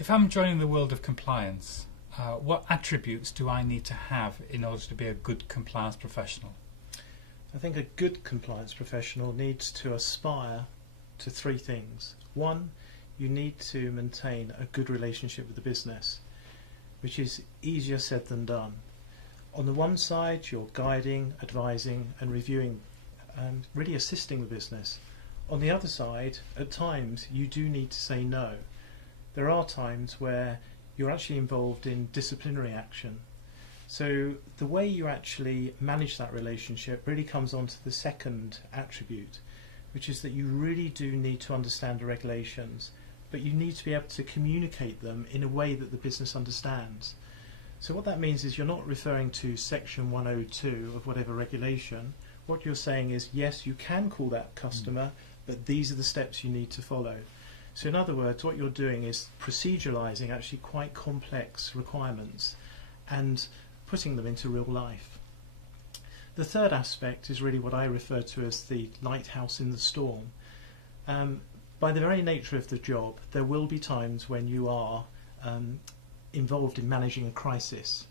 If I'm joining the world of compliance, what attributes do I need to have in order to be a good compliance professional? I think a good compliance professional needs to aspire to three things. One, you need to maintain a good relationship with the business, which is easier said than done. On the one side, you're guiding, advising and reviewing, really assisting the business. On the other side, at times you do need to say no. There are times where you're actually involved in disciplinary action. So the way you actually manage that relationship really comes on to the second attribute, which is that you really do need to understand the regulations, but you need to be able to communicate them in a way that the business understands. So what that means is you're not referring to section 102 of whatever regulation. What you're saying is, yes, you can call that customer, but these are the steps you need to follow. So in other words, what you're doing is proceduralizing actually quite complex requirements and putting them into real life. The third aspect is really what I refer to as the lighthouse in the storm. By the very nature of the job, there will be times when you are involved in managing a crisis,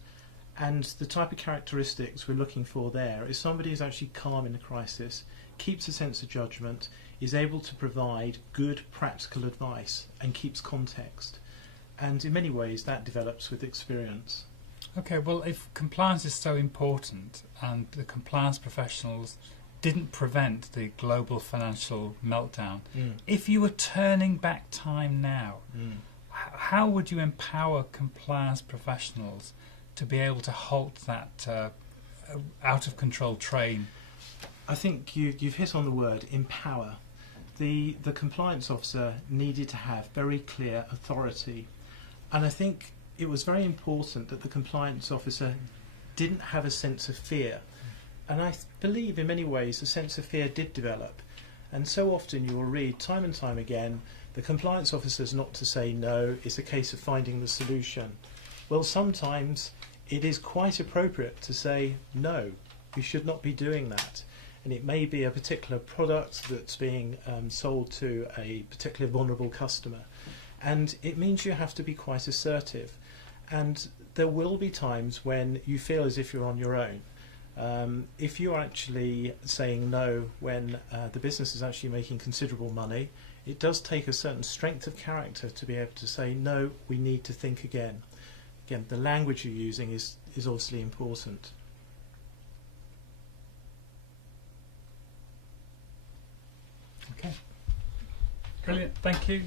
and the type of characteristics we're looking for there is somebody who's actually calm in a crisis, keeps a sense of judgment, is able to provide good practical advice and keeps context, and in many ways that develops with experience. Okay, well, if compliance is so important and the compliance professionals didn't prevent the global financial meltdown, if you were turning back time now, how would you empower compliance professionals to be able to halt that out of control train? I think you've hit on the word empower. The compliance officer needed to have very clear authority, and I think it was very important that the compliance officer didn't have a sense of fear, and I believe in many ways a sense of fear did develop, and so often you will read time and time again the compliance officer's not to say no, it's a case of finding the solution. Well, sometimes it is quite appropriate to say no, you should not be doing that. And it may be a particular product that's being sold to a particularly vulnerable customer. And it means you have to be quite assertive. And there will be times when you feel as if you're on your own. If you're actually saying no when the business is actually making considerable money, it does take a certain strength of character to be able to say, no, we need to think again. Again, the language you're using is obviously important. Okay. Brilliant. Thank you.